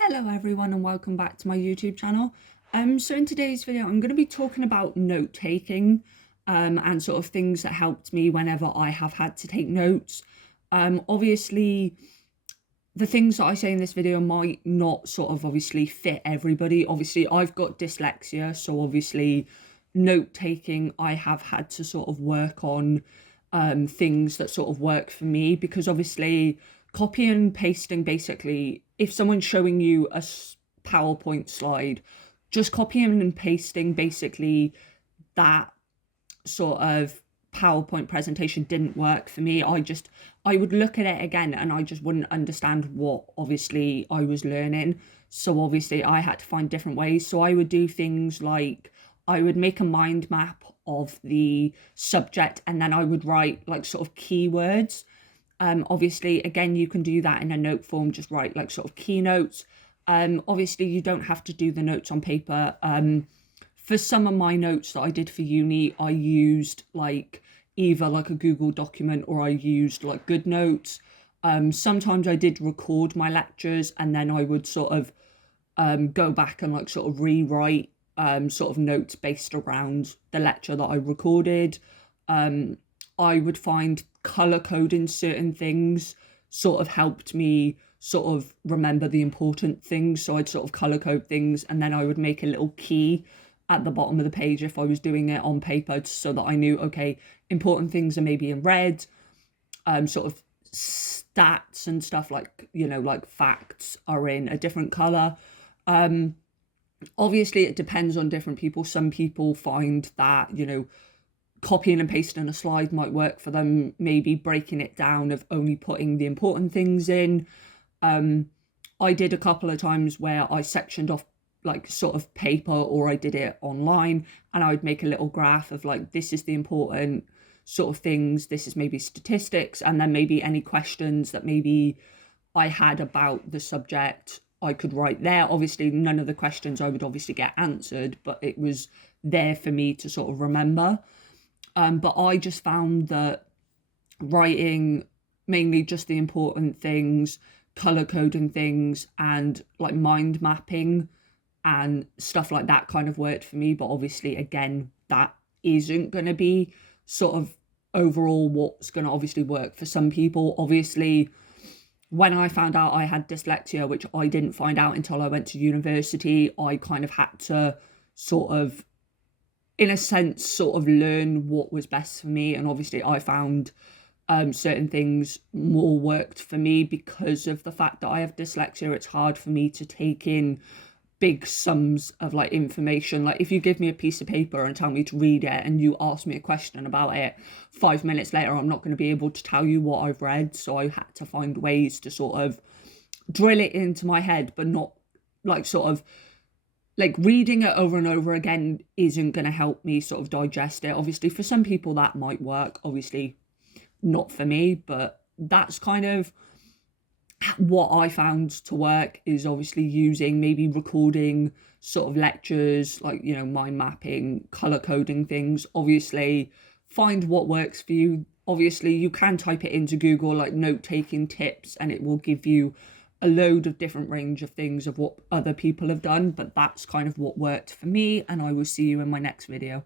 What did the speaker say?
Hello everyone and welcome back to my YouTube channel. So in today's video I'm going to be talking about note taking and sort of things that helped me whenever I have had to take notes. Obviously the things that I say in this video might not sort of obviously fit everybody. Obviously I've got dyslexia, so obviously note taking I have had to sort of work on things that sort of work for me, because obviously copy and pasting, basically if someone's showing you a PowerPoint slide, just copying and pasting basically that sort of PowerPoint presentation didn't work for me. I would look at it again and I just wouldn't understand what obviously I was learning. So obviously I had to find different ways. So I would do things like I would make a mind map of the subject and then I would write like sort of keywords. Obviously, again, you can do that in a note form, just write like sort of keynotes. Obviously, you don't have to do the notes on paper. For some of my notes that I did for uni, I used like either like a Google document or I used like GoodNotes. Sometimes I did record my lectures and then I would sort of go back and like sort of rewrite sort of notes based around the lecture that I recorded. I would find color coding certain things sort of helped me sort of remember the important things. So I'd sort of color code things and then I would make a little key at the bottom of the page if I was doing it on paper, so that I knew, okay, important things are maybe in red, sort of stats and stuff like, you know, like facts are in a different color. Obviously it depends on different people. Some people find that, you know, copying and pasting a slide might work for them, maybe breaking it down of only putting the important things in. I did a couple of times where I sectioned off like sort of paper, or I did it online and I would make a little graph of like, this is the important sort of things, this is maybe statistics, and then maybe any questions that maybe I had about the subject I could write there. Obviously none of the questions I would obviously get answered, but it was there for me to sort of remember. But I just found that writing mainly just the important things, color coding things, and like mind mapping and stuff like that kind of worked for me. But obviously, again, that isn't going to be sort of overall what's going to obviously work for some people. Obviously, when I found out I had dyslexia, which I didn't find out until I went to university, I kind of had to sort of, in a sense, sort of learn what was best for me. And obviously I found certain things more worked for me because of the fact that I have dyslexia. It's hard for me to take in big sums of like information. Like if you give me a piece of paper and tell me to read it and you ask me a question about it, 5 minutes later I'm not going to be able to tell you what I've read. So I had to find ways to sort of drill it into my head, but not like sort of like reading it over and over again isn't going to help me sort of digest it. Obviously for some people that might work, obviously not for me, but that's kind of what I found to work, is obviously using maybe recording sort of lectures, like, you know, mind mapping, color coding things. Obviously find what works for you. Obviously you can type it into Google like note taking tips and it will give you a load of different range of things of what other people have done, but that's kind of what worked for me, and I will see you in my next video.